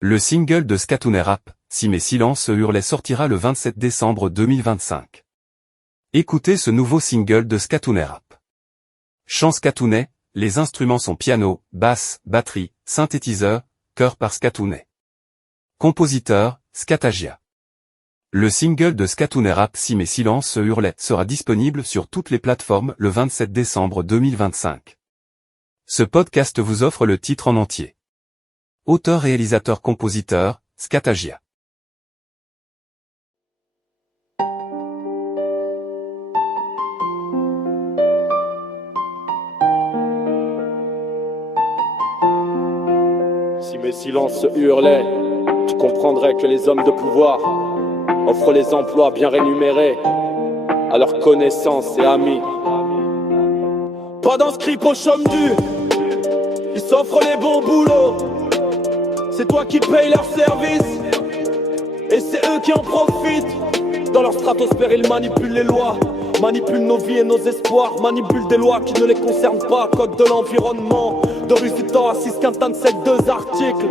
Le single de Skatounet Rap, Si mes silences hurlaient sortira le 27 décembre 2025. Écoutez ce nouveau single de Skatounet Rap. Chant Skatounet, les instruments sont piano, basse, batterie, synthétiseur, chœur par Skatounet. Compositeur, Skatagia. Le single de Skatounet Rap Si mes silences hurlaient sera disponible sur toutes les plateformes le 27 décembre 2025. Ce podcast vous offre le titre en entier. Auteur, réalisateur, compositeur, Skatagia. Si mes silences hurlaient, tu comprendrais que les hommes de pouvoir offrent les emplois bien rémunérés à leurs connaissances et amis. Pas d'inscrits au chôme du, ils s'offrent les bons boulots. C'est toi qui payes leur service et c'est eux qui en profitent. Dans leur stratosphère ils manipulent les lois, manipulent nos vies et nos espoirs, manipulent des lois qui ne les concernent pas. Code de l'environnement, de Rusitan à 6,7 2 articles.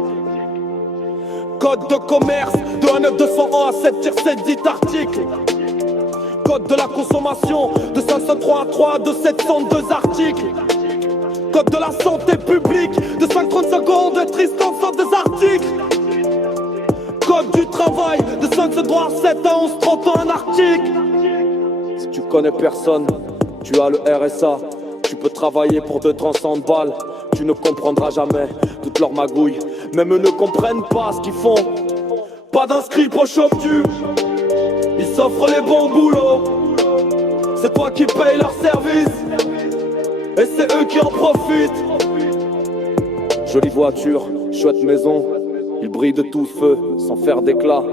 Code de commerce, de 19201 à 7 7 articles. Code de la consommation, de 503 de 702 articles. Code de la santé publique, de 5,30 secondes, de Tristan 102 articles. Code du travail, de 5 droit 7 à 11 31 articles. Si tu connais personne, tu as le RSA. Tu peux travailler pour 230 balles. Tu ne comprendras jamais toute leur magouille. Même eux ne comprennent pas ce qu'ils font. Pas d'inscrits pro chôme du, ils s'offrent les bons boulots. C'est toi qui payes leur service et c'est eux qui en profitent. Jolie voiture, chouette maison, ils brillent de tout feu sans faire d'éclat.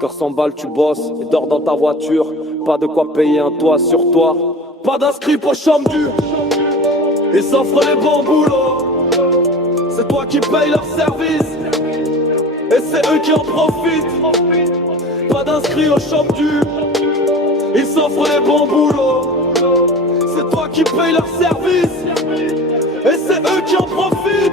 Car 100 balles tu bosses et dors dans ta voiture. Pas de quoi payer un toit sur toi. Pas d'inscrits pour chôme du, ils s'offrent les bons boulots. C'est toi qui payes leur service et c'est eux qui en profitent. Pas d'inscrits au chôme du, ils s'offrent les bons boulots. C'est toi qui payes leur service et c'est eux qui en profitent.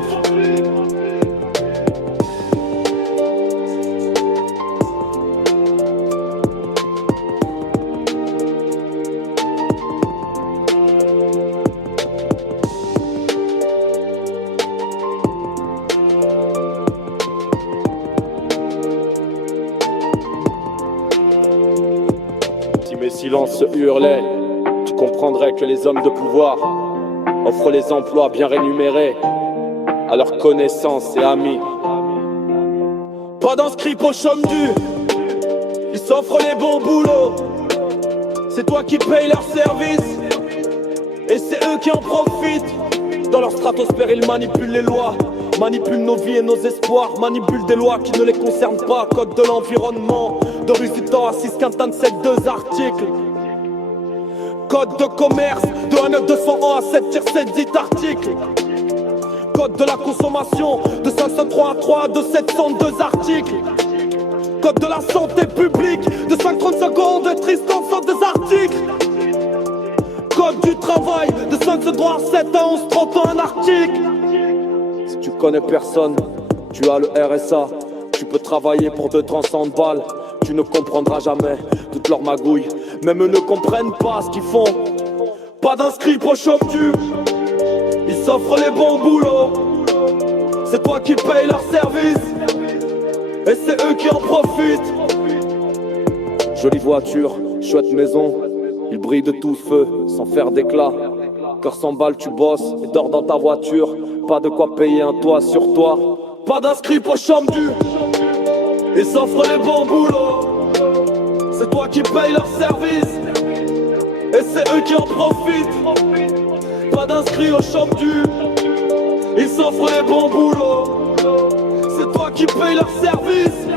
Si mes silences hurlaient, tu comprendrais que les hommes de pouvoir offrent les emplois bien rémunérés à leurs connaissances et amis. Pas d'inscrits au chôme du, ils s'offrent les bons boulots. C'est toi qui payes leur service et c'est eux qui en profitent. Dans leur stratosphère ils manipulent les lois, manipulent nos vies et nos espoirs, manipulent des lois qui ne les concernent pas. Code de l'environnement, de Rusitan à 6,7 2 articles. Code de commerce, de 19201 à 7 articles. Code de la consommation, de 503 de 702 articles. Code de la santé publique, de 5,30 secondes, de Tristan 102 articles. Code du travail, de 5 droit 7 à 11 31 articles. Si tu connais personne, tu as le RSA. Tu peux travailler pour 230 balles. Tu ne comprendras jamais toute leur magouille. Même eux ne comprennent pas ce qu'ils font. Pas d'inscrits pro chôme du, ils s'offrent les bons boulots. C'est toi qui payes leur service et c'est eux qui en profitent. Jolie voiture, chouette maison, ils brillent de tout feu sans faire d'éclat. Car 100 balles tu bosses et dors dans ta voiture. Pas de quoi payer un toit sur toi. Pas d'inscrits pour chôme du, ils s'offrent les bons boulots. C'est toi qui payes leur service et c'est eux qui en profitent. Pas d'inscrits au chôme du, ils s'offrent les bons boulots. C'est toi qui payes leur service